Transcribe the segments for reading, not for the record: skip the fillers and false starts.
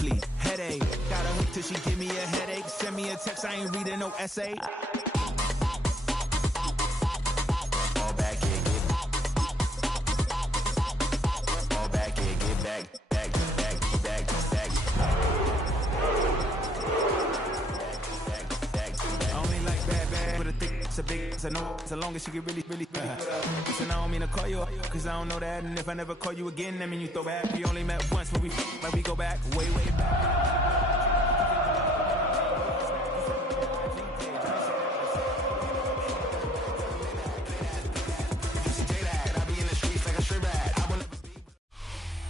please. Headache, got a hook till she give me a headache. Send me a text, I ain't reading no essay. Fall back, yeah, get fall back, yeah, get back. I only like bad, with a thick, it's a big, it's a no, so long as she get really good. Listen, I don't mean to call you up, cause I don't know that. And if I never call you again, that mean you throw back. We only met once, but we go back, way back.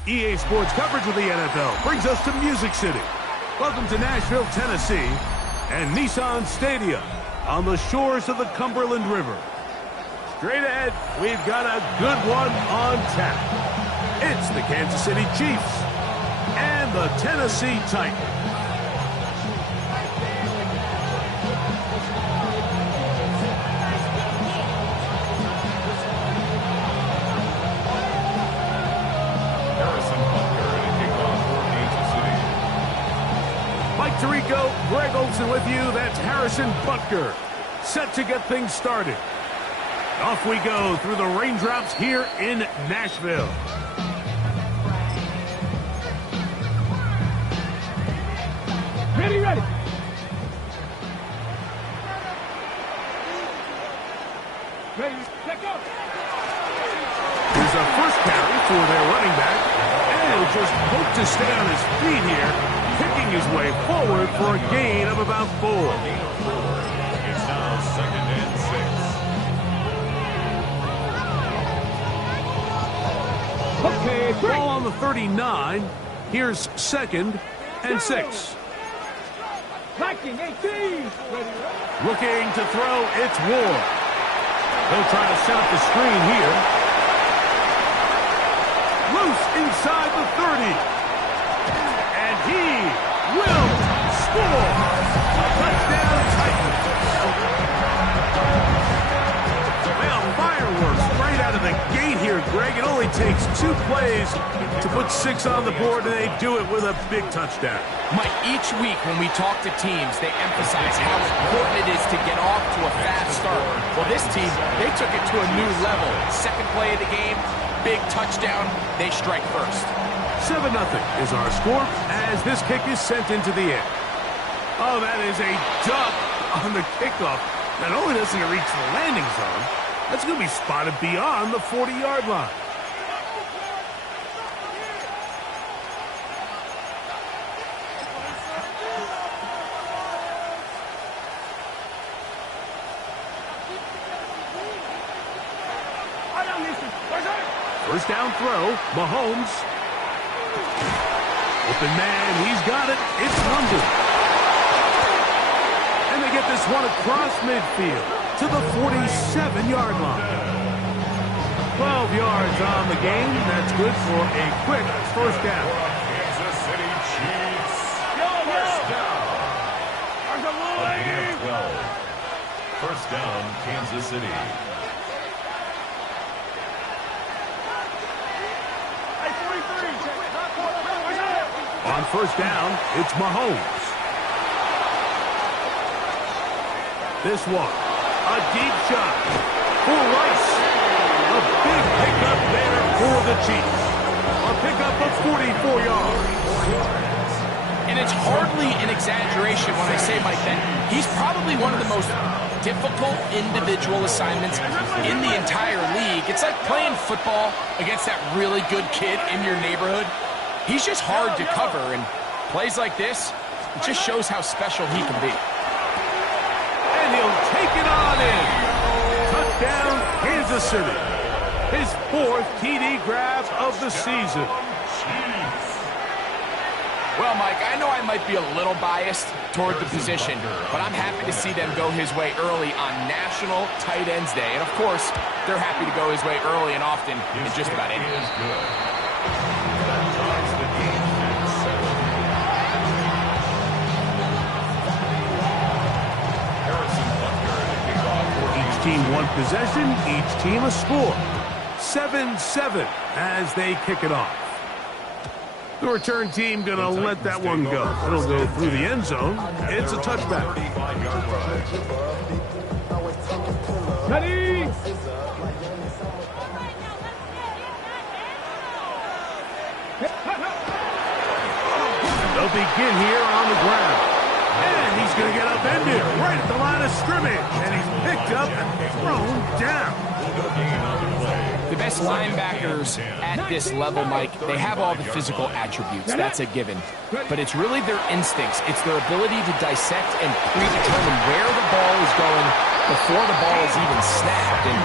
EA Sports coverage with the NFL brings us to Music City. Welcome to Nashville, Tennessee, and Nissan Stadium on the shores of the Cumberland River. Straight ahead, we've got a good one on tap. It's the Kansas City Chiefs and the Tennessee Titans. Tirico, Greg Olsen with you. That's Harrison Butker, set to get things started. Off we go through the raindrops here in Nashville. Ready. Ready, let go. Here's a first carry for their running back. And he'll just hope to stay on his feet here, picking his way forward for a gain of about 4. It's now 2nd and 6. Okay, Ball on the 39. Here's 2nd and 6. Blocking 18. Ready. Looking to throw, it's Ward. He'll try to set up the screen here. Loose inside the 30. And he will score. Touchdown Titans. Well, fireworks right out of the gate here, Greg. It only takes 2 plays to put 6 on the board, and they do it with a big touchdown. Mike, each week when we talk to teams, they emphasize how important it is to get off to a fast start. Well, this team, they took it to a new level. Second play of the game, big touchdown, they strike first. 7-0 is our score as this kick is sent into the air. Oh, that is a duck on the kickoff. Not only doesn't it reach the landing zone, that's going to be spotted beyond the 40-yard line. First down throw, Mahomes. Open man, he's got it. It's London. And they get this one across midfield to the 47-yard line. 12 yards on the game. That's good for a quick first down. Kansas City Chiefs. First down. A gain of 12. First down, Kansas City. On first down, it's Mahomes. This one, a deep shot for Rice. A big pickup there for the Chiefs. A pickup of 44 yards. And it's hardly an exaggeration when I say, Mike, that he's probably one of the most difficult individual assignments in the entire league. It's like playing football against that really good kid in your neighborhood. He's just hard to cover, and plays like this, it just shows how special he can be. And he'll take it on in. Touchdown, Kansas City. His 4th TD grab of the season. Well, Mike, I know I might be a little biased toward the position, but I'm happy to see them go his way early on National Tight Ends Day. And, of course, they're happy to go his way early and often in just about anything. Each team one possession, each team a score. 7-7 as they kick it off. The return team going to let that one go. It'll go through the end zone. It's a touchback. 35-yard run. Ready? They'll begin here on the ground. And he's going to get upended right at the line of scrimmage. And he's picked up and thrown down. The best linebackers at this level, Mike, they have all the physical attributes. That's a given. But it's really their instincts. It's their ability to dissect and predetermine where the ball is going before the ball is even snapped. And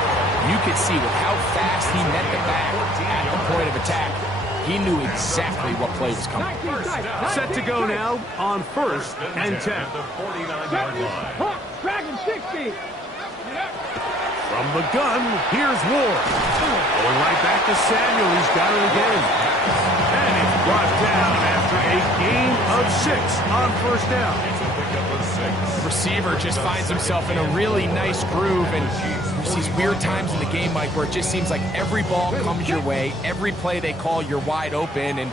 you could see with how fast he met the back at the point of attack, he knew exactly what play was coming. Set to go now on 1st and 10. The 49-yard line. Dragon 60. From the gun, here's Ward. Going right back to Samuel. He's got it again. And it's brought down after a gain of 6 on 1st down. It's a pickup of 6. Receiver just finds himself in a really nice groove, and there's these weird times in the game, Mike, where it just seems like every ball comes your way, every play they call, you're wide open, and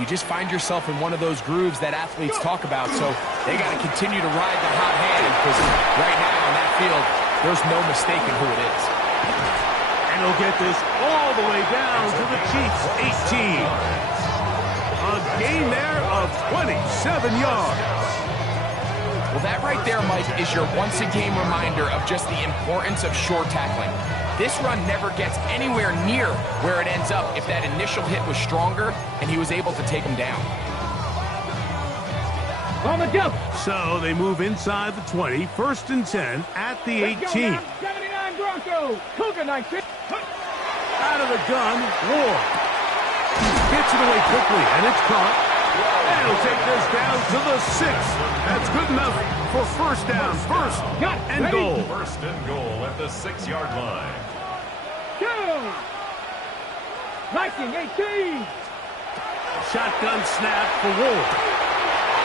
you just find yourself in one of those grooves that athletes talk about. So they got to continue to ride the hot hand, because right now on that field, there's no mistaking who it is. And he'll get this all the way down to the Chiefs' 18. A gain there of 27 yards. Well, that right there, Mike, is your once-a-game reminder of just the importance of short tackling. This run never gets anywhere near where it ends up if that initial hit was stronger and he was able to take him down. On the jump. So they move inside the 20, 1st and 10 at the 18. 79 Broncos. Cougar 19. Out of the gun, Ward. Gets it away quickly, and it's caught. And he'll take this down to the 6. That's good enough for 1st down. 1st and goal. 1st and goal at the 6-yard line. Go. Viking 18. Shotgun snap for Ward.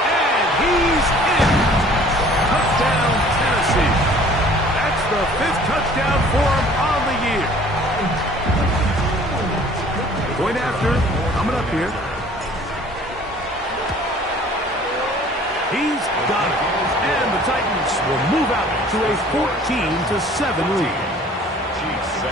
And he's in. Touchdown, Tennessee. That's the 5th touchdown for him on the year. Point after, coming up here. He's got it. And the Titans will move out to a 14-7 lead. Chiefs 7.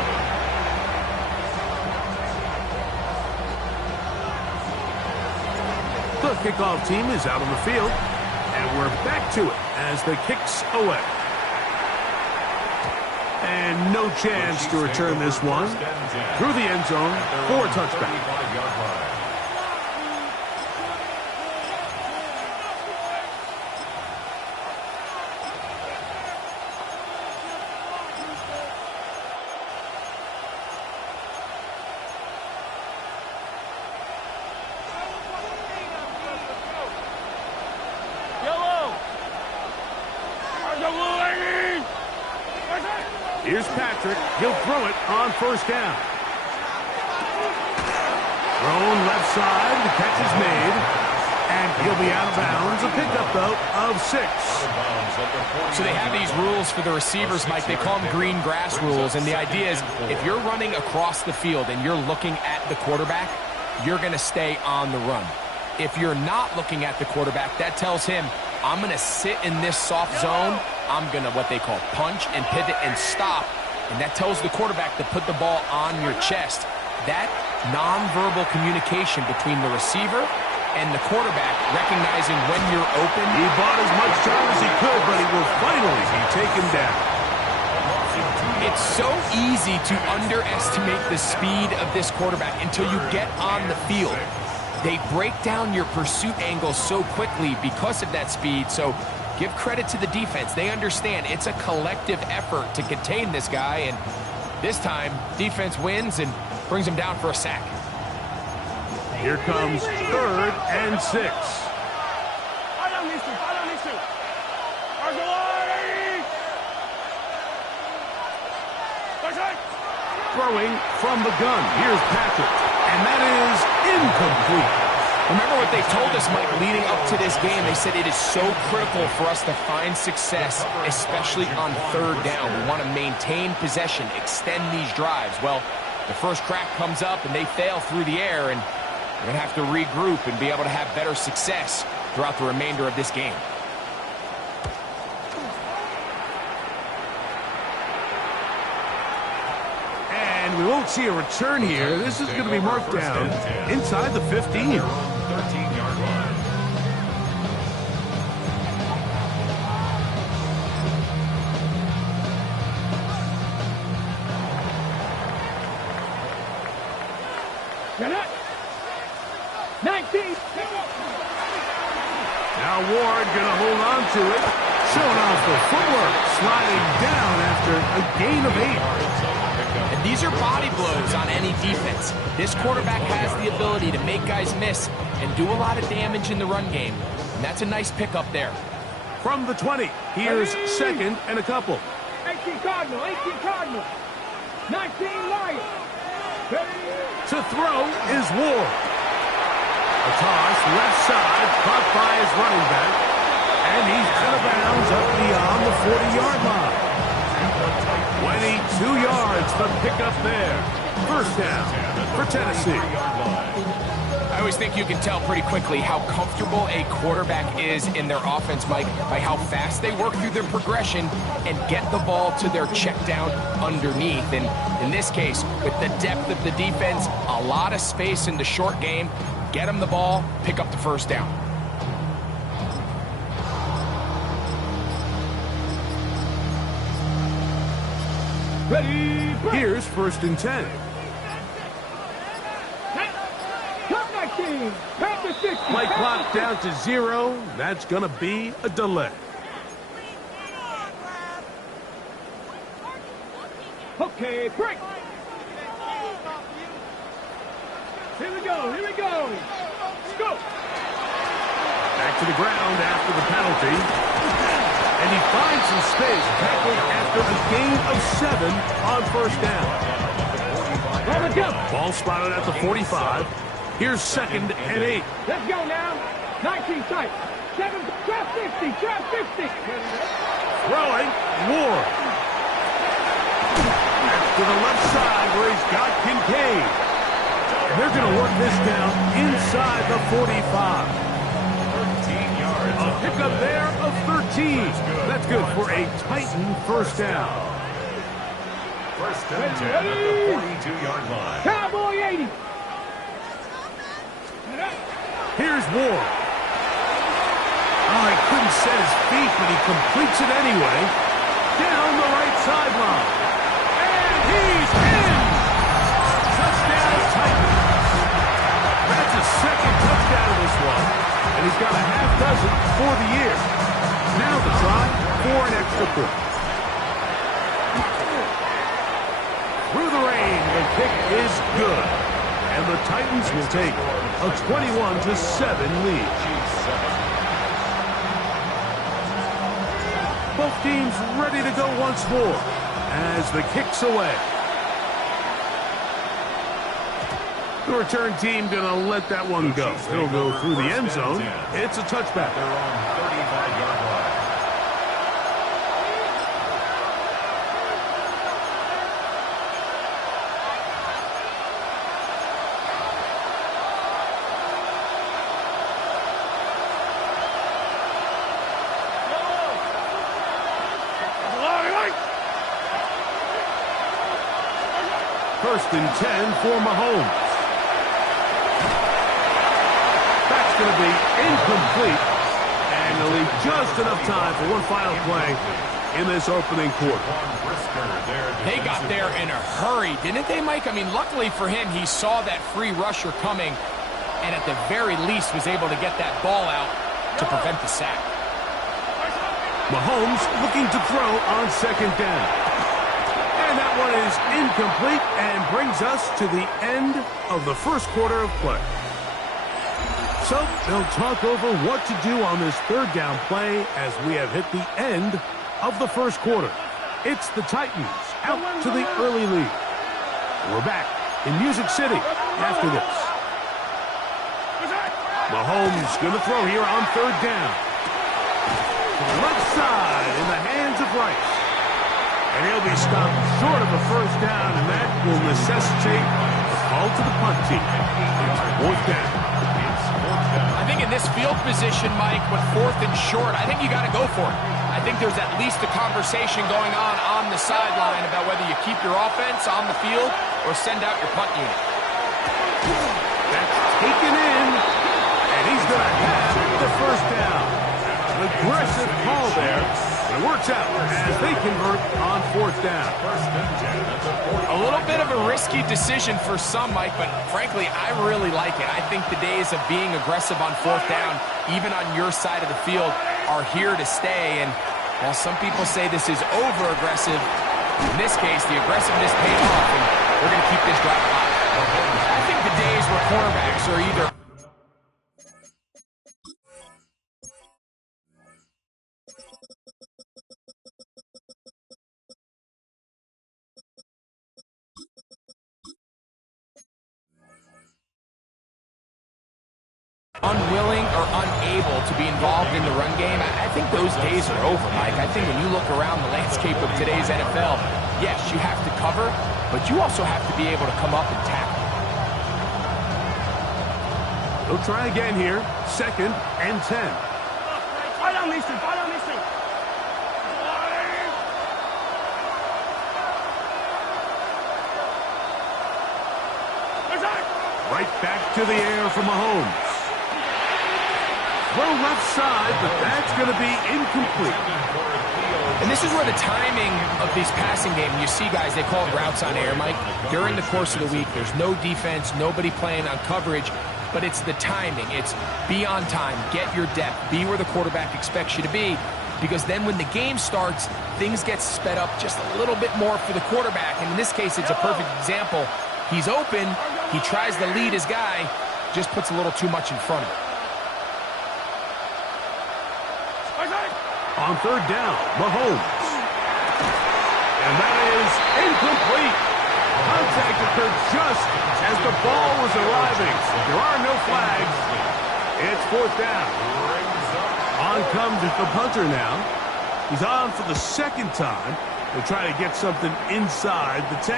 The kickoff team is out on the field, and we're back to it as the kick's away. And no chance to return this one through the end zone for a touchback. 35-yard line. Here's Patrick. He'll throw it on 1st down. Thrown left side. The catch is made. And he'll be out of bounds. A pickup, though, of 6. So they have these rules for the receivers, Mike. They call them green grass rules. And the idea is if you're running across the field and you're looking at the quarterback, you're going to stay on the run. If you're not looking at the quarterback, that tells him, I'm going to sit in this soft zone. I'm going to what they call punch and pivot and stop. And that tells the quarterback to put the ball on your chest. That nonverbal communication between the receiver and the quarterback, recognizing when you're open. He bought as much time as he could, but he will finally be taken down. It's so easy to underestimate the speed of this quarterback until you get on the field. They break down your pursuit angles so quickly because of that speed. So give credit to the defense. They understand it's a collective effort to contain this guy. And this time, defense wins and brings him down for a sack. Here comes 3rd and 6. Throwing from the gun. Here's Patrick. And that is incomplete. Remember what they told us, Mike, leading up to this game. They said it is so critical for us to find success, especially on 3rd down. We want to maintain possession, extend these drives. Well, the first crack comes up, and they fail through the air, and They're going to have to regroup and be able to have better success throughout the remainder of this game. And we won't see a return here. This is going to be marked down inside the 15. 13-yard line. Got it. 19. Now Ward going to hold on to it. Showing off the footwork. Sliding down after a gain of 8. And these are body blows on any defense. This quarterback has the ability to make guys miss and do a lot of damage in the run game. And that's a nice pickup there. From the 20, here's second and a couple. 18 Cardinal. 18 Cardinal. 19 Lions. To throw is Ward. A toss left side, caught by his running back. And he's out of bounds up beyond the 40-yard line. 22 yards for pickup there. First down for Tennessee. I always think you can tell pretty quickly how comfortable a quarterback is in their offense, Mike, by how fast they work through their progression and get the ball to their check down underneath. And in this case, with the depth of the defense, a lot of space in the short game, get them the ball, pick up the first down. Ready. Here's first and 10. Top 19. Back to 60. Play clock down to 0. That's going to be a delay. Okay, break. Here we go. Here we go. Let's go. Back to the ground after the penalty. And he finds some space, tackled after a gain of 7 on first down. Ball spotted at the 45. Here's second and 8. Let's go now. 19 tight. 7, trap 50, trap 50. Throwing, Ward. To the left side where he's got Kincaid. And they're going to work this down inside the 45. 13 yards. A pickup there of 13. That's good for a Titan first down. First and 10 at the 42-yard line. Cowboy 80. Here's Ward. Oh, he couldn't set his feet, but he completes it anyway. Down the right sideline. And he's in! Touchdown Titans. That's his second touchdown of this one. And he's got a half dozen for the year. Now the try for an extra point. Through the rain, the kick is good. And the Titans will take a 21-7 lead. Both teams ready to go once more as the kick's away. The return team going to let that one go. It'll go through the end zone. It's a touchback. They're on 35-yard line. First and 10 for Mahomes. That's going to be incomplete. And they'll leave just enough time for one final play in this opening quarter. They got there in a hurry, didn't they, Mike? I mean, luckily for him, he saw that free rusher coming and at the very least was able to get that ball out to prevent the sack. Mahomes looking to throw on second down. And that one is incomplete and brings us to the end of the first quarter of play. So they'll talk over what to do on this third down play as we have hit the end of the first quarter. It's the Titans out to the early lead. We're back in Music City after this. Mahomes going to throw here on third down. To the left side in the hands of Rice. And he'll be stopped short of a first down, and that will necessitate a called to the punt team. Fourth down. I think in this field position, Mike, with 4th and short, I think you got to go for it. I think there's at least a conversation going on the sideline about whether you keep your offense on the field or send out your punt unit. That's taken in, and he's going to have the first down. An aggressive call there. It works out as they convert on 4th down. A little bit of a risky decision for some, Mike, but frankly, I really like it. I think the days of being aggressive on 4th down, even on your side of the field, are here to stay. And while some people say this is over-aggressive, in this case, the aggressiveness paid off, and we're going to keep this drive alive. I think the days where cornerbacks are either unwilling or unable to be involved in the run game, I think those days are over, Mike. I think when you look around the landscape of today's NFL, yes, you have to cover, but you also have to be able to come up and tackle. They'll try again here. 2nd and 10. Right back to the air for Mahomes. Throw left side, but that's going to be incomplete. And this is where the timing of these passing game, you see guys, they call routes on air, Mike. During the course of the week, there's no defense, nobody playing on coverage, but it's the timing. It's be on time, get your depth, be where the quarterback expects you to be, because then when the game starts, things get sped up just a little bit more for the quarterback. And in this case, it's a perfect example. He's open, he tries to lead his guy, just puts a little too much in front of him. On 3rd down, Mahomes. And that is incomplete. Contact occurred just as the ball was arriving. There are no flags. It's 4th down. On comes the punter now. He's on for the 2nd time. They'll try to get something inside the 10.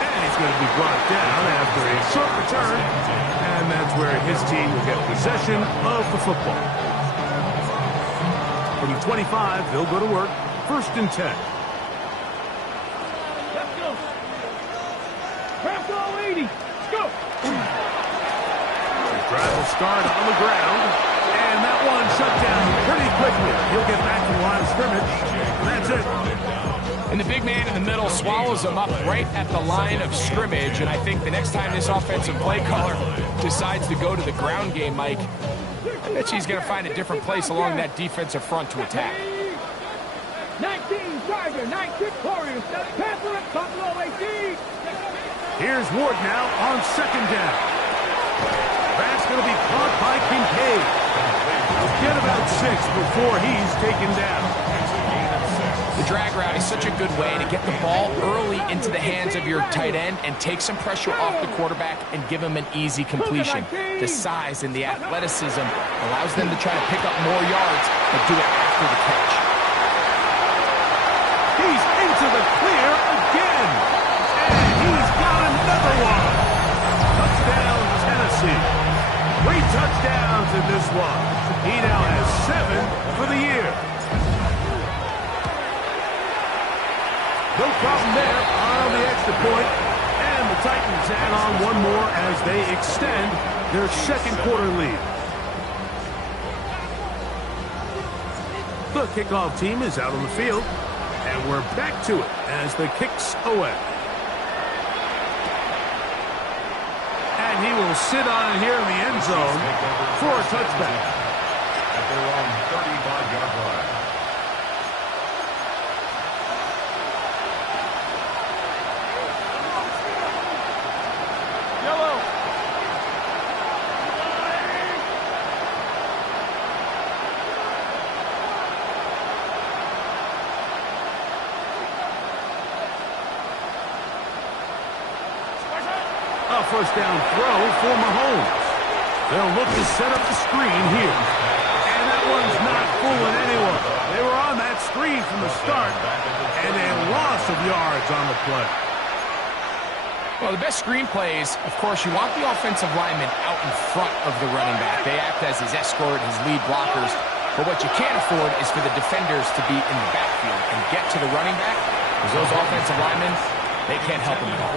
And he's going to be brought down after a short return. And that's where his team will get possession of the football. From the 25, they'll go to work. 1st and 10. Let's go. Craft all 80. Let's go. The drive will start on the ground. And that one shut down pretty quickly. He'll get back to the line of scrimmage. And that's it. And the big man in the middle swallows him up right at the line of scrimmage. And I think the next time this offensive play caller decides to go to the ground game, Mike, I bet he's going to find a different place along that defensive front to attack. 19 Tiger, 19 Warriors. Pass it up, top low 18. Here's Ward now on 2nd down. That's going to be caught by Kincaid. He'll get about 6 before he's taken down. The drag route is such a good way to get the ball early into the hands of your tight end and take some pressure off the quarterback and give him an easy completion. The size and the athleticism allows them to try to pick up more yards, but do it after the catch. He's into the clear again. And he's got another one. Touchdown, Tennessee. 3 touchdowns in this one. He now has 7 for the year. No problem there on the extra point. And the Titans add on one more as they extend their 2nd quarter lead. The kickoff team is out on the field. And we're back to it as the kick's away. And he will sit on here in the end zone for a touchback. At their own 35-yard line. A first down throw for Mahomes. They'll look to set up the screen here. And that one's not fooling anyone. They were on that screen from the start, and a loss of yards on the play. Well, the best screen plays, of course, you want the offensive lineman out in front of the running back. They act as his escort, his lead blockers. But what you can't afford is for the defenders to be in the backfield and get to the running back, because those offensive linemen, they can't help him at all.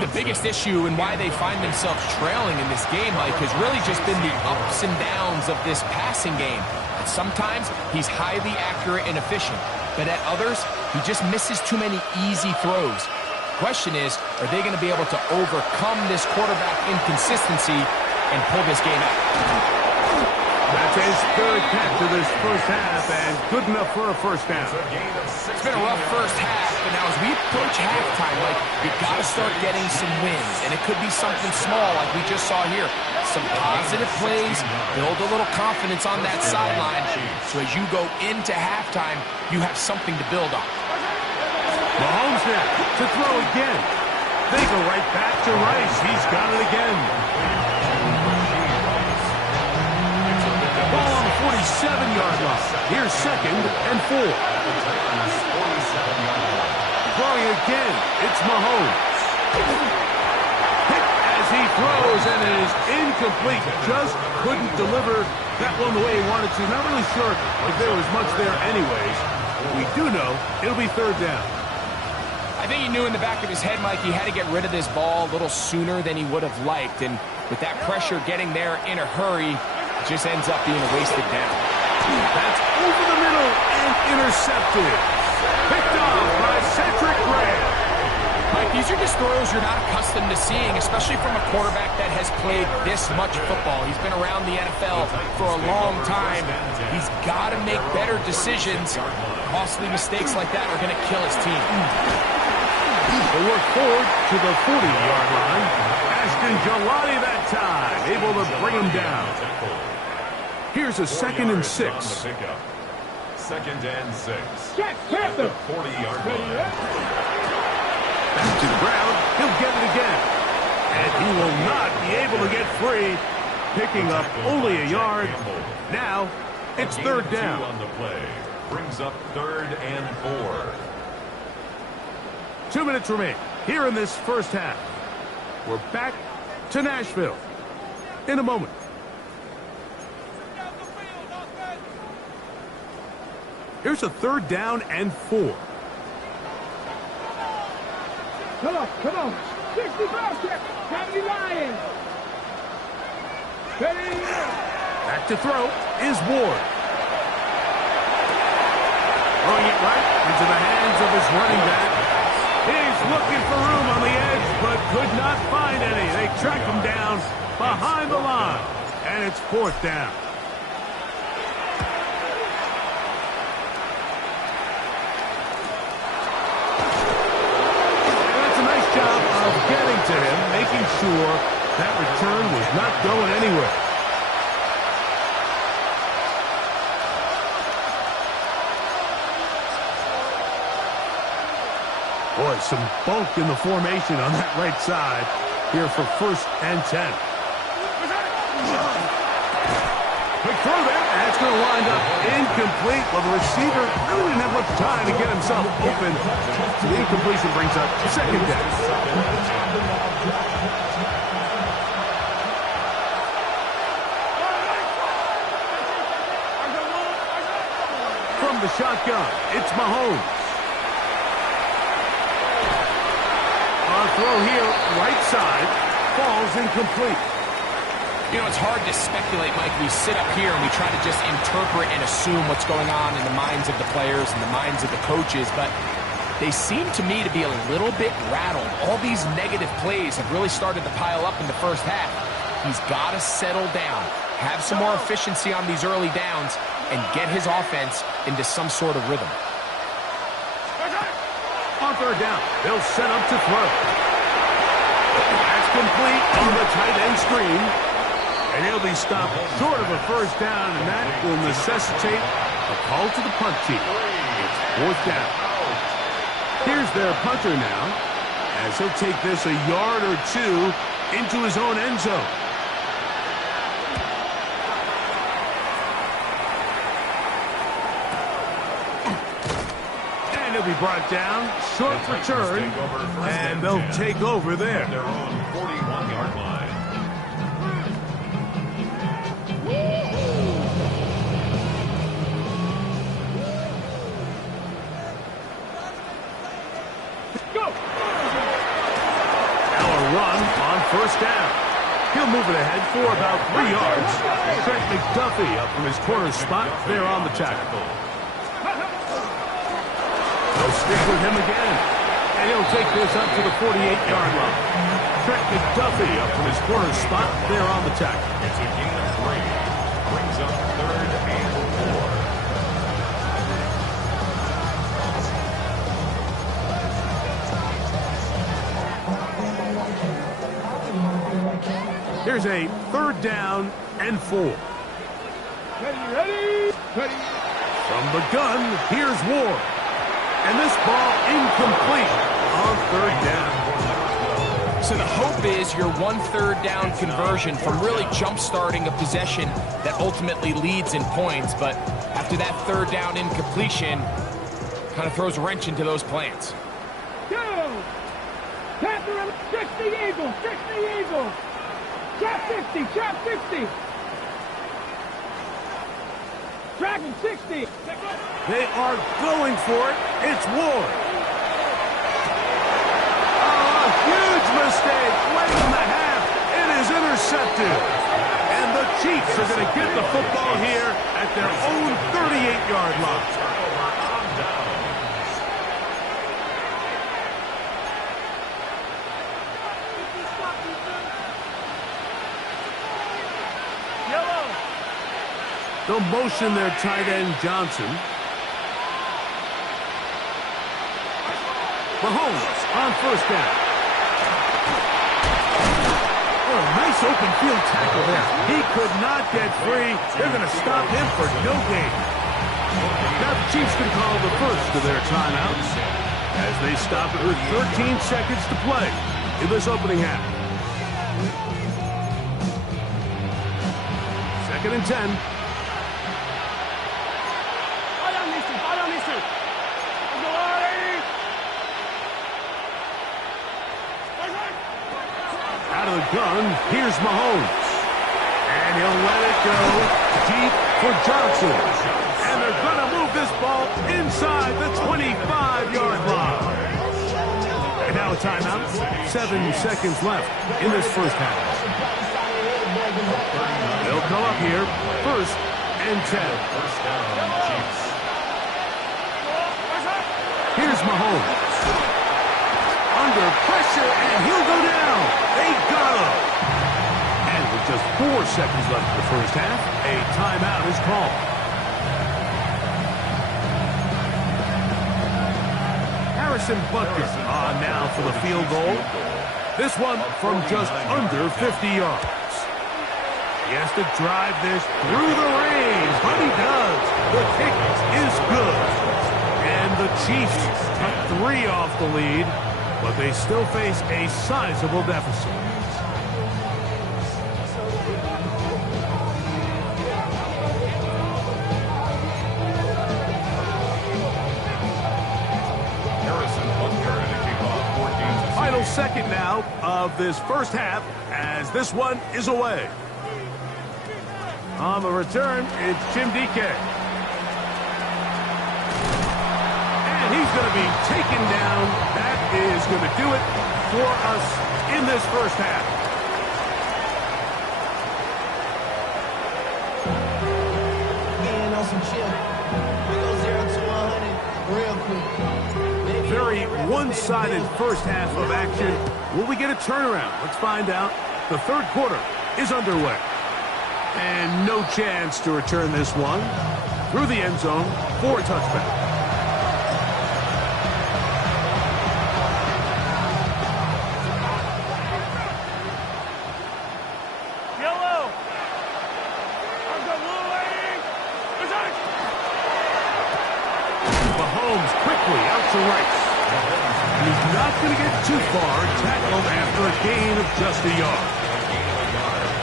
The biggest issue and why they find themselves trailing in this game, Mike, has really just been the ups and downs of this passing game. And sometimes he's highly accurate and efficient, but at others, he just misses too many easy throws. Question is, are they going to be able to overcome this quarterback inconsistency and pull this game out? That's his third catch of this first half, and good enough for a first down. It's been a rough first half, but now as we approach halftime, like, you got to start getting some wins, and it could be something small like we just saw here. Some positive plays, build a little confidence on that sideline, so as you go into halftime, you have something to build on. Mahomes now to throw again. They go right back to Rice. He's got it again. Ball on the 47-yard line. Here's 2nd and 4. Throwing again. It's Mahomes. Hit as he throws, and it is incomplete. Just couldn't deliver that one the way he wanted to. Not really sure if there was much there anyways. We do know it'll be 3rd down. I think he knew in the back of his head, Mike, he had to get rid of this ball a little sooner than he would have liked. And with that pressure getting there in a hurry, it just ends up being a wasted down. That's over the middle and intercepted. Picked off by Cedric Gray. Mike, these are just throws you're not accustomed to seeing, especially from a quarterback that has played this much football. He's been around the NFL for a long time. He's got to make better decisions. Costly mistakes like that are going to kill his team. They work forward to the 40-yard line. Ashton Jalani that time, able to bring him down. Here's a 2nd and 6. 2nd and 6. Jack Panther. 40-yard line. Back to the ground. He'll get it again. And he will not be able to get free. Picking up only a yard. Now, it's 3rd down. On the play. Brings up 3rd and 4. 2 minutes remain here in this first half. We're back to Nashville in a moment. Here's a 3rd down and 4. Come on. 60 step. 70 Lions. Ready. Back to throw is Ward. Throwing it right into the hands of his running back. He's looking for room on the edge, but could not find any. They track him down behind the line, and it's 4th down. And that's a nice job of getting to him, making sure that return was not going anywhere. Boy, some bulk in the formation on that right side here for 1st and 10. Quick throw there. That's going to wind up incomplete. Well, the receiver really didn't have much time to get himself open. So the incompletion brings up 2nd down. From the shotgun, it's Mahomes. Throw here, right side, falls incomplete. You know, it's hard to speculate, Mike. We sit up here and we try to just interpret and assume what's going on in the minds of the players and the minds of the coaches, but they seem to me to be a little bit rattled. All these negative plays have really started to pile up in the first half. He's got to settle down, have some more efficiency on these early downs, and get his offense into some sort of rhythm. On 3rd down, they'll set up to throw. That's complete on the tight end screen. And he'll be stopped short of a 1st down, and that will necessitate a call to the punt team. It's 4th down. Here's their punter now, as he'll take this a yard or 2 into his own end zone. be brought down. Short return, and they'll take over there. Their own 41-yard line. Go! Now a run on first down. He'll move it ahead for about 3 yards. Trent McDuffie up from his corner spot there on the tackle. They'll stick with him again. And he'll take this up to the 48-yard line. Trent McDuffie up from his corner spot there on the tackle. It's a gain of 3. Brings up 3rd and 4. Here's a 3rd down and 4. Ready? From the gun, here's Ward. And this ball incomplete on 3rd down. So the hope is your 1 3rd down conversion from really jump-starting a possession that ultimately leads in points. But after that 3rd down incompletion, kind of throws a wrench into those plans. Go! Panther, 60 Eagles, 60 Eagles! Trap 50, trap 50! Dragon 60! They are going for it. It's Ward. Oh, a huge mistake. Late in the half. It is intercepted. And the Chiefs are going to get the football here at their own 38-yard line. They'll motion their tight end, Johnson. Mahomes on first down. Oh, nice open field tackle there. He could not get free. They're going to stop him for no gain. Now the Chiefs can call the first of their timeouts as they stop it with 13 seconds to play in this opening half. 2nd and 10. Out of the gun, here's Mahomes. And he'll let it go deep for Johnson. And they're going to move this ball inside the 25-yard line. And now a timeout. 7 seconds left in this first half. They'll come up here. 1st and 10. Here's Mahomes. Under pressure, and he'll go down. They got him. And with just 4 seconds left in the first half, a timeout is called. Harrison Butker on now for the field goal. This one from just under 50 yards. He has to drive this through the rain, but he does. The kick is good. And the Chiefs cut 3 off the lead, but they still face a sizable deficit. Final second now of this first half as this one is away. On the return, it's Jim DK. And he's going to be taken down. That is going to do it for us in this first half. Getting on some chill. We go 0 to 100 real quick. Very one-sided first half of action. Will we get a turnaround? Let's find out. The third quarter is underway. And no chance to return this one through the end zone for a touchback. Mahomes quickly out to Rice. He's not going to get too far, tackled after a gain of just a yard.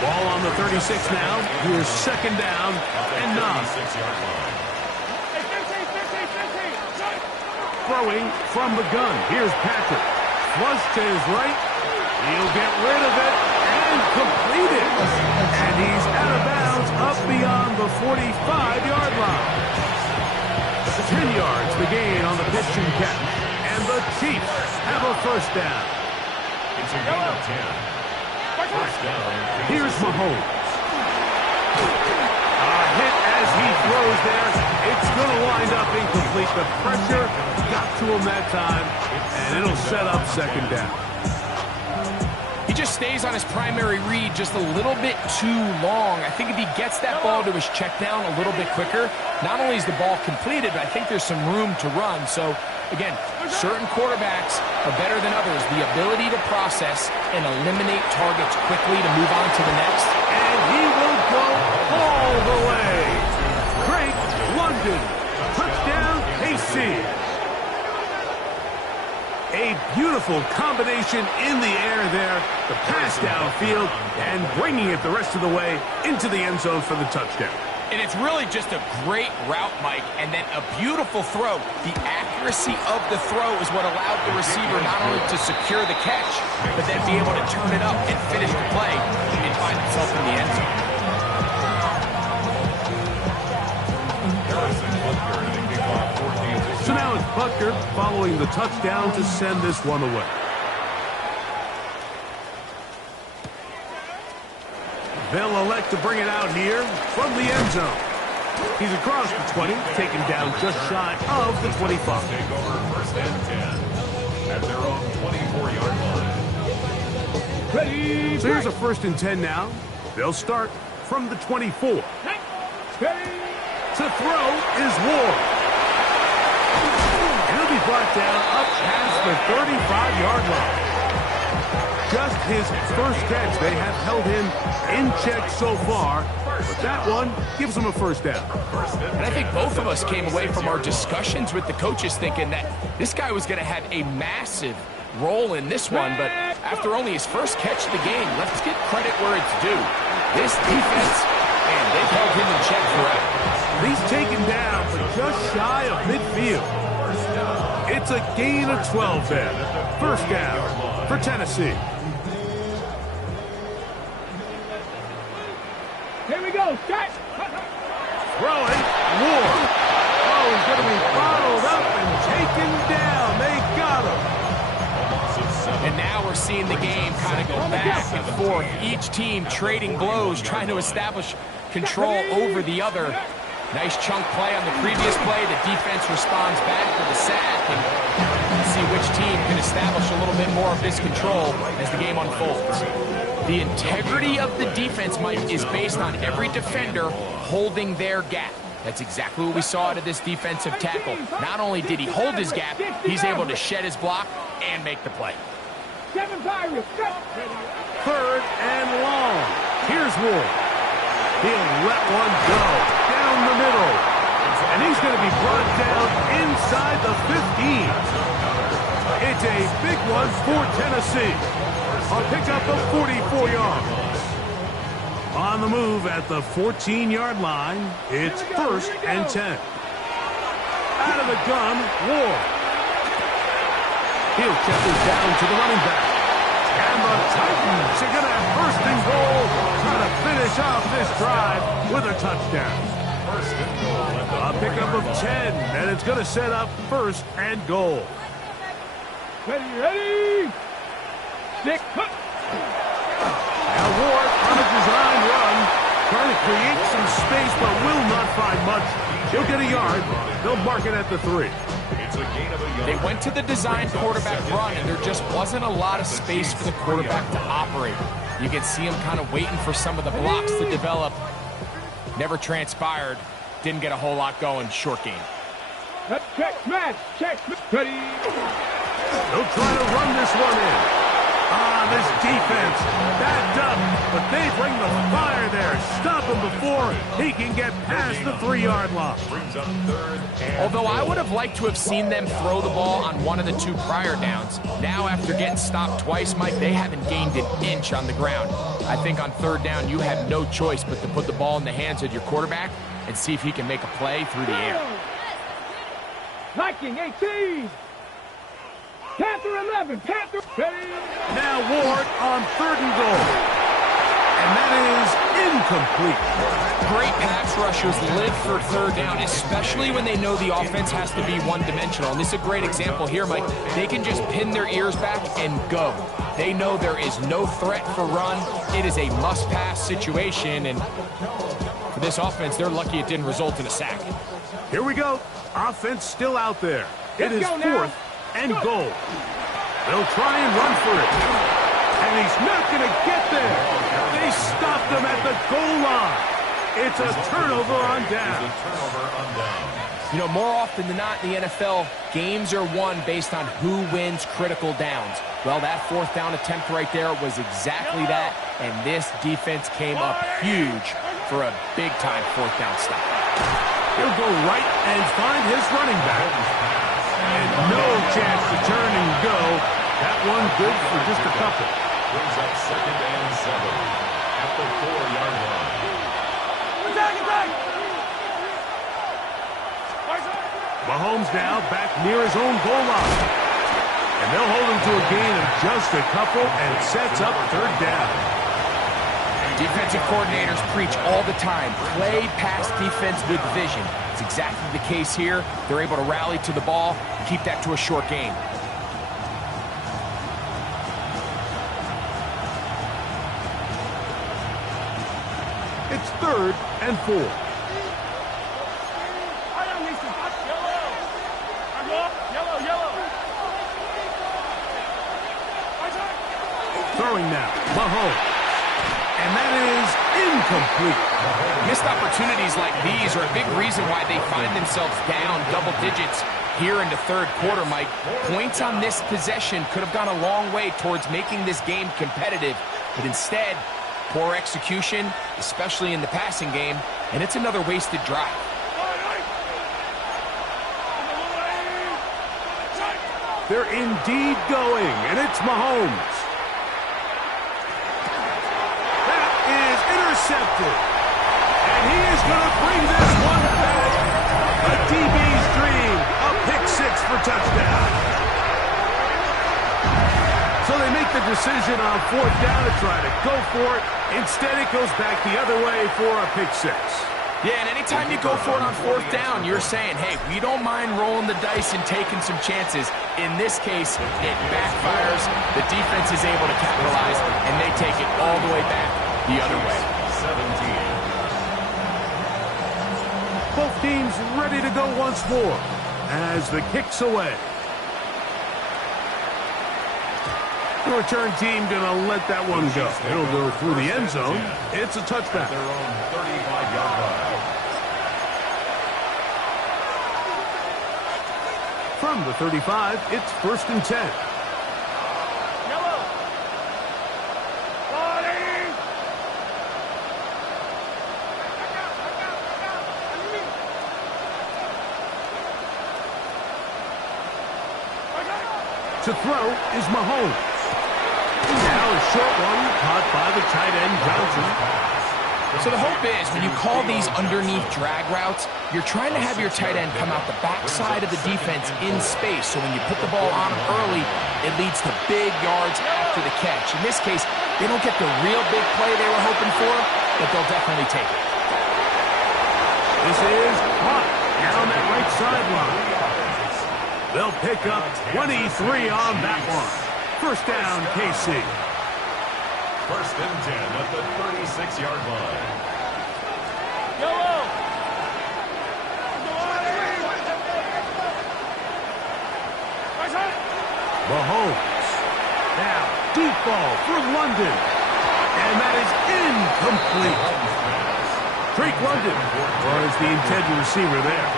Ball on the 36 now. Here's second down and 9. throwing from the gun. Here's Patrick. Flush to his right. He'll get rid of it and complete it. And he's out of bounds up beyond the 45-yard line. 10 yards the gain on the pitch and catch. And the Chiefs have a first down. It's a gain of 10. First down. Here's Mahomes. A hit as he throws there. It's going to wind up incomplete. The pressure got to him that time, and it'll set up second down. He just stays on his primary read just a little bit too long. I think if he gets that ball to his check down a little bit quicker, not only is the ball completed, but I think there's some room to run. So, again, certain quarterbacks are better than others. The ability to process and eliminate targets quickly to move on to the next. And he will go all the way. Drake London. Touchdown, KC. A beautiful combination in the air there. The pass downfield and bringing it the rest of the way into the end zone for the touchdown. And it's really just a great route, Mike, and then a beautiful throw. The accuracy of the throw is what allowed the receiver not only to secure the catch, but then be able to turn it up and finish the play and find himself in the end zone. So now it's Butker following the touchdown to send this one away. They'll elect to bring it out here from the end zone. He's across the 20, taken down just shy of the 25. Take over first and 10 at their own 24-yard line. Ready, So here's a first and 10 now. They'll start from the 24. To throw is Ward. He'll be brought down up past the 35-yard line. Just his first catch. They have held him in check so far, but that one gives him a first down. And I think both of us came away from our discussions with the coaches thinking that this guy was going to have a massive role in this one, but after only his first catch of the game, let's get credit where it's due. This defense, man, they've held him in check forever. He's taken down, but just shy of midfield. It's a gain of 12 then. First down for Tennessee. Here we go. Start. Throwing, Ward. Oh, he's going to be bottled up and taken down. They got him. And now we're seeing the game kind of go back and forth. Each team trading blows, trying to establish control over the other. Nice chunk play on the previous play. The defense responds back with a sack, and see which team can establish a little bit more of this control as the game unfolds. The integrity of the defense, Mike, is based on every defender holding their gap. That's exactly what we saw out of this defensive tackle. Not only did he hold his gap, he's able to shed his block and make the play. 7-5. Third and long. Here's Ward. He'll let one go down the middle. And he's going to be brought down inside the 15. It's a big one for Tennessee. A pickup of 44 yards. On the move at the 14-yard line, it's first and 10. Out of the gun, Ward. He'll check this down to the running back. And the Titans are going to have first and goal, trying to finish off this drive with a touchdown. First and goal. A pickup of 10, and it's going to set up first and goal. Ready. Stick. Now Ward on a design run, trying to create some space, but will not find much. He'll get a yard. They'll mark it at the 3. It's a gain of a yard. They went to the design quarterback run, and there just wasn't a lot of space for the quarterback to operate. You can see him kind of waiting for some of the blocks to develop. Never transpired. Didn't get a whole lot going. Short game. Check, smash. Check, ready. They'll try to run this one in. This defense backed up, but they bring the fire there. Stop him before he can get past the 3-yard line. Brings up third and Although I would have liked to have seen them throw the ball on one of the 2 prior downs. Now, after getting stopped twice, Mike, they haven't gained an inch on the ground. I think on 3rd down, you have no choice but to put the ball in the hands of your quarterback and see if he can make a play through the air. Viking 18. Panther 11. Panther ready. Now Ward on 3rd and goal. And that is incomplete. Great pass rushers live for 3rd down, especially when they know the offense has to be one-dimensional. And this is a great example here, Mike. They can just pin their ears back and go. They know there is no threat for run. It is a must-pass situation, and for this offense, they're lucky it didn't result in a sack. Here we go. Offense still out there. It is 4th and goal. They'll try and run for it. And he's not going to get there. They stopped him at the goal line. It's a turnover on down. You know, more often than not in the NFL, games are won based on who wins critical downs. Well, that 4th down attempt right there was exactly that, and this defense came up huge for a big-time 4th down stop. He'll go right and find his running back. And no chance to turn and go. That one good for just a couple. Brings up 2nd and 7 at the 4-yard line. Mahomes now back near his own goal line. And they'll hold him to a gain of just a couple and sets up 3rd down. Defensive coordinators preach all the time, play pass defense with vision. It's exactly the case here. They're able to rally to the ball, keep that to a short game. It's 3rd and 4. Throwing now, Mahomes. And that is incomplete. Missed opportunities like these are a big reason why they find themselves down double digits here in the 3rd quarter, Mike. Points on this possession could have gone a long way towards making this game competitive, but instead, poor execution, especially in the passing game, and it's another wasted drive. They're indeed going, and it's Mahomes. Intercepted. And he is going to bring this one back. A DB's dream. A pick 6 for touchdown. So they make the decision on 4th down to try to go for it. Instead, it goes back the other way for a pick 6. Yeah, and anytime you go for it on 4th down, you're saying, hey, we don't mind rolling the dice and taking some chances. In this case, it backfires. The defense is able to capitalize, and they take it all the way back the other way. 17. Both teams ready to go once more as the kick's away. The return team going to let that one go. It'll go through the end zone. It's a touchback. Their own 35-yard line. From the 35, it's 1st and 10. To throw is Mahomes. Now a short one caught by the tight end Johnson. So the hope is when you call these underneath drag routes, you're trying to have your tight end come out the backside of the defense in space. So when you put the ball on him early, it leads to big yards after the catch. In this case, they don't get the real big play they were hoping for, but they'll definitely take it. This is caught down that right sideline. They'll pick up 23 on that one. 1st down, KC. 1st and 10 at the 36-yard line. Mahomes. Now, deep ball for London. And that is incomplete. Drake London was the intended receiver there.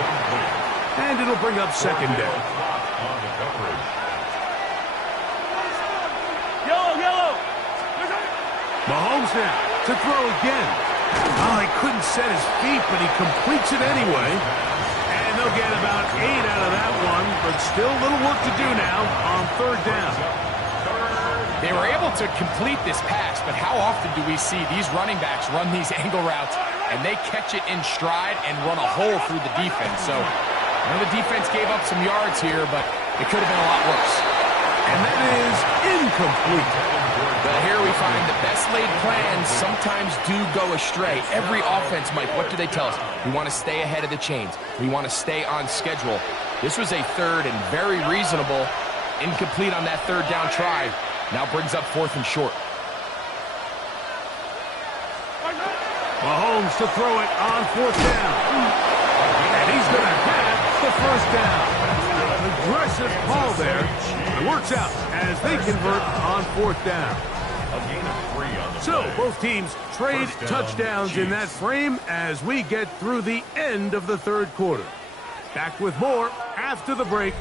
And it'll bring up 2nd down. On the coverage. Mahomes now to throw again. Oh, he couldn't set his feet, but he completes it anyway. And they'll get about 8 out of that one, but still a little work to do now on 3rd down. They were able to complete this pass, but how often do we see these running backs run these angle routes and they catch it in stride and run a hole through the defense? So Well, the defense gave up some yards here, but it could have been a lot worse. And that is incomplete. Well, here we find the best laid plans sometimes do go astray. Every offense, Mike, what do they tell us? We want to stay ahead of the chains. We want to stay on schedule. This was a third and very reasonable. Incomplete on that third down try. Now brings up 4th and short. Mahomes to throw it on 4th down. And he's going to have the 1st down. Aggressive call there. It works out as they convert on 4th down. So both teams trade touchdowns in that frame as we get through the end of the 3rd quarter. Back with more after the break.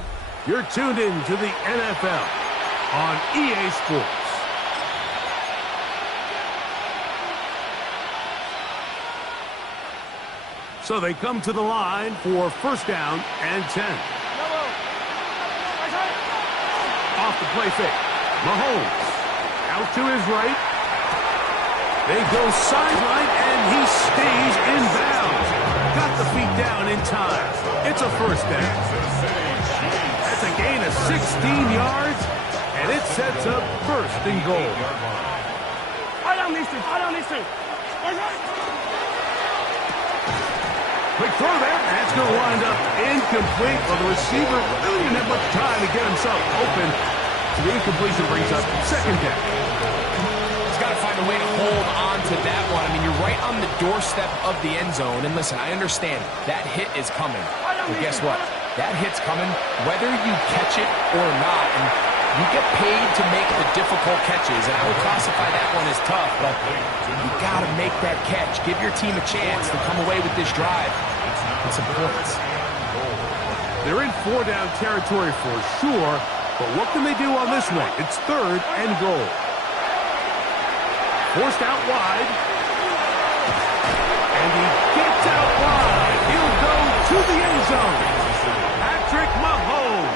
You're tuned in to the NFL on EA Sports. So they come to the line for 1st down and 10. Off the play fake. Mahomes out to his right. They go sideline, and he stays in bounds. Got the feet down in time. It's a 1st down. That's a gain of 16 yards, and it sets up 1st and goal. Quick throw there. That's going to wind up incomplete. Well, the receiver really didn't have much time to get himself open. So the incompletion brings up 2nd down. He's got to find a way to hold on to that one. I mean, you're right on the doorstep of the end zone. And listen, I understand that hit is coming. But guess what? That hit's coming whether you catch it or not. And you get paid to make the difficult catches. And I would classify that one as tough. But you got to make that catch. Give your team a chance to come away with this drive. It's important. They're in 4-down territory for sure. But what can they do on this one? It's 3rd and goal. Forced out wide. And he gets out wide. He'll go to the end zone. Patrick Mahomes.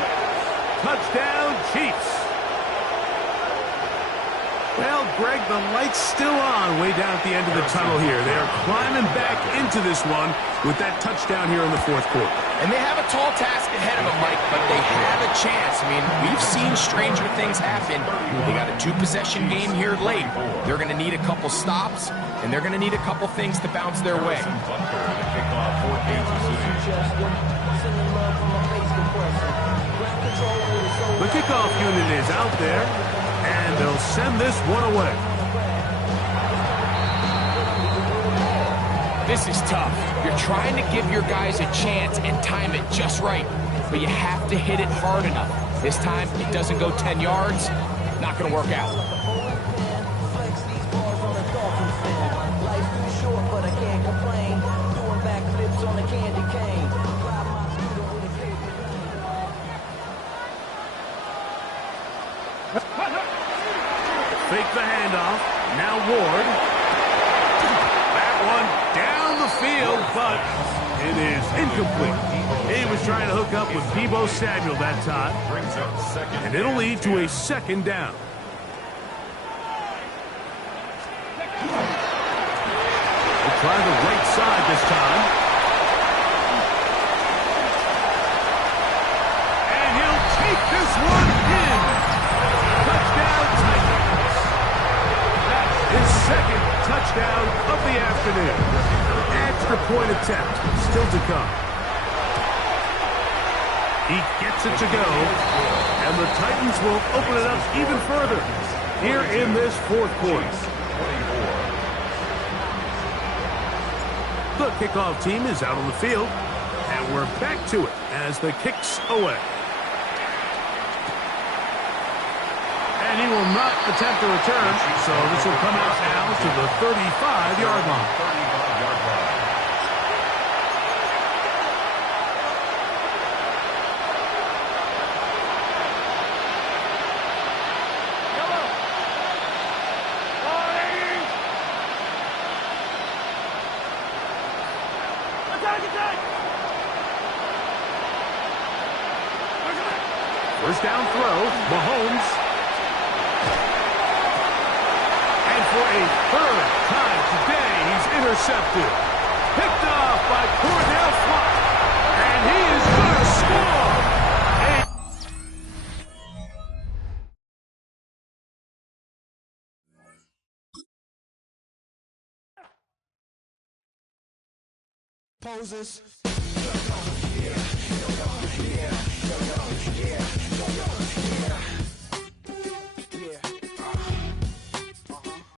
Touchdown, Chiefs. Well, Greg, the light's still on way down at the end of the tunnel here. They are climbing back into this one with that touchdown here in the 4th quarter. And they have a tall task ahead of them, Mike, but they have a chance. I mean, we've seen stranger things happen. They got a 2-possession game here late. They're going to need a couple stops, and they're going to need a couple things to bounce their way. The kickoff unit is out there, and they'll send this one away. This is tough. You're trying to give your guys a chance and time it just right, but you have to hit it hard enough. This time, it doesn't go 10 yards. Not going to work out. Fake the handoff. Now Ward. That one down the field, but it is incomplete. He was trying to hook up with Deebo Samuel that time. And it'll lead to a 2nd down. We'll try the right side this time. And he'll take this one in. Touchdown, Titans. That's his 2nd touchdown of the afternoon. Extra point attempt still to come. He gets it to go, and the Titans will open it up even further here in this 4th quarter. The kickoff team is out on the field, and we're back to it as the kick's away. And he will not attempt a return, so this will come out now to the 35-yard line. First down throw, Mahomes. And for a 3rd time today, he's intercepted. Picked off by Cordell Flott. And he is going to posers.